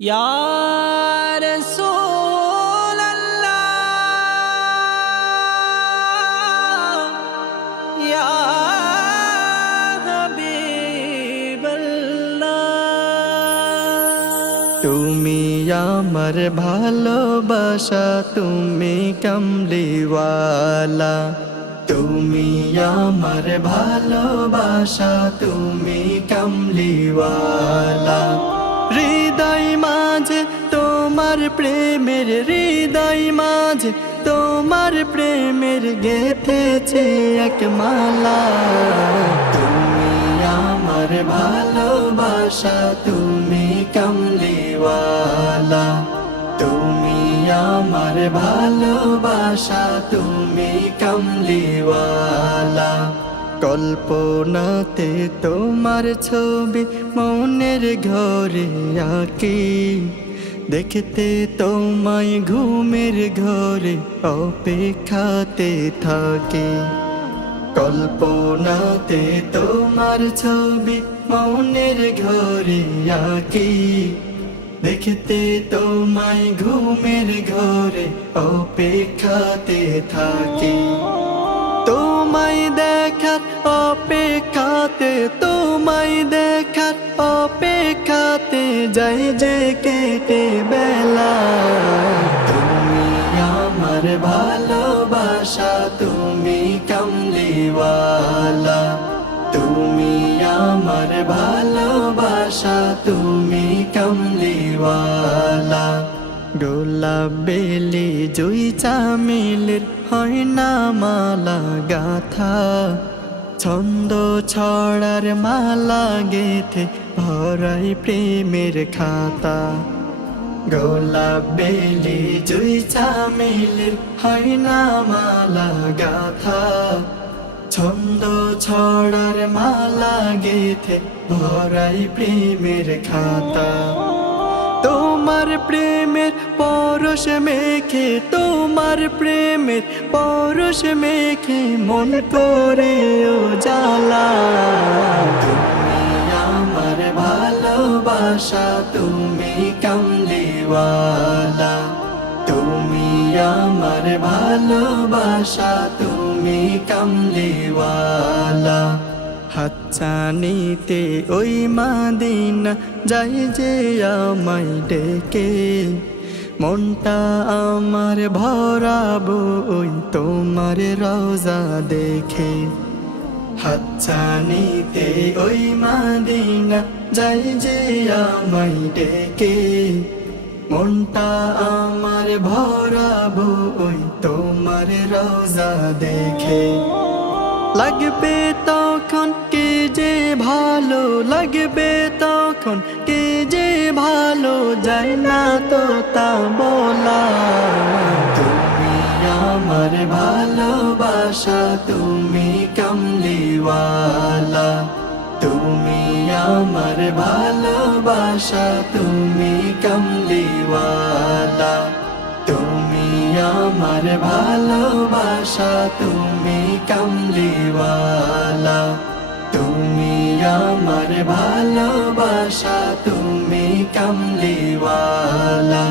ইয়া রাসূলাল্লাহ ইয়া হাবিবাল্লাহ তুমি আমার ভালোবাসা, তুমি কামলিওয়ালা। তুমি আমার ভালোবাসা, তুমি কামলিওয়ালা। হৃদয় মাঝে তোমার প্রেমের, হৃদয় মাঝে তোমার প্রেমের গেথেছে এক মালা। তুমি আমার ভালোবাসা, তুমি কামলিওয়ালা। তুমি আমার ভালোবাসা, তুমি কামলিওয়ালা। কল্পনাতে তোমার ছবি মনের ঘরে আঁকি, দেখতে তোমায় ঘুমের ঘরে অপেক্ষাতে থাকি। কল্পনাতে তোমার ছবি মনের ঘরে আঁকি, দেখতে তোমায় ঘুমের ঘরে অপেক্ষাতে থাকি। তোমায় দেখার অপেক্ষাতে, তোমায় দেখার অপেক্ষাতে যাই যে কেটে বেলা। তুমি আমার ভালোবাসা, তুমি কামলিওয়ালা। তুমি আমার ভালোবাসা, তুমি কামলিওয়ালা। গোলাপ বেলি জুই চামেলির হয় না মালা গাথা, ছন্দ ছড়ার মালা গেথে ভরাই প্রেমের খাতা। গোলাপ বেলি জুই চামেলির হয় না মালা গাথা, ছন্দ ছড়ার মালা গেথে ভরাই প্রেমের খাতা। তোমার প্রেমের পরশ মেখে, তোমার প্রেমের পরশ মেখে মন করে উজালা। তুমি আমার ভালোবাসা, তুমি কামলিওয়ালা। তুমি আমার ভালোবাসা, তুমি কামলিওয়ালা। হাতছানিতে ওই মাদিনা যাই যে আমায় ডেকে, মনটা আমার ভরাবো ওই তোমার রওজা দেখে। হাতছানিতে ওই মাদিনা যাই যে আমায় ডেকে, মনটা আমার ভরাবো ওই তোমার রওজা দেখে। লাগবে তখন কে যে ভালো, লাগবে তখন কে যে ভালো, যায় না তো তা বলা। তুমি আমার ভালোবাসা, তুমি কামলিওয়ালা। তুমি আমার ভালোবাসা, তুমি কামলিওয়ালা। তুমি আমার ভালোবাসা, তুমি কামলিওয়ালা। তুমি আমার ভালোবাসা, তুমি কামলিওয়ালা।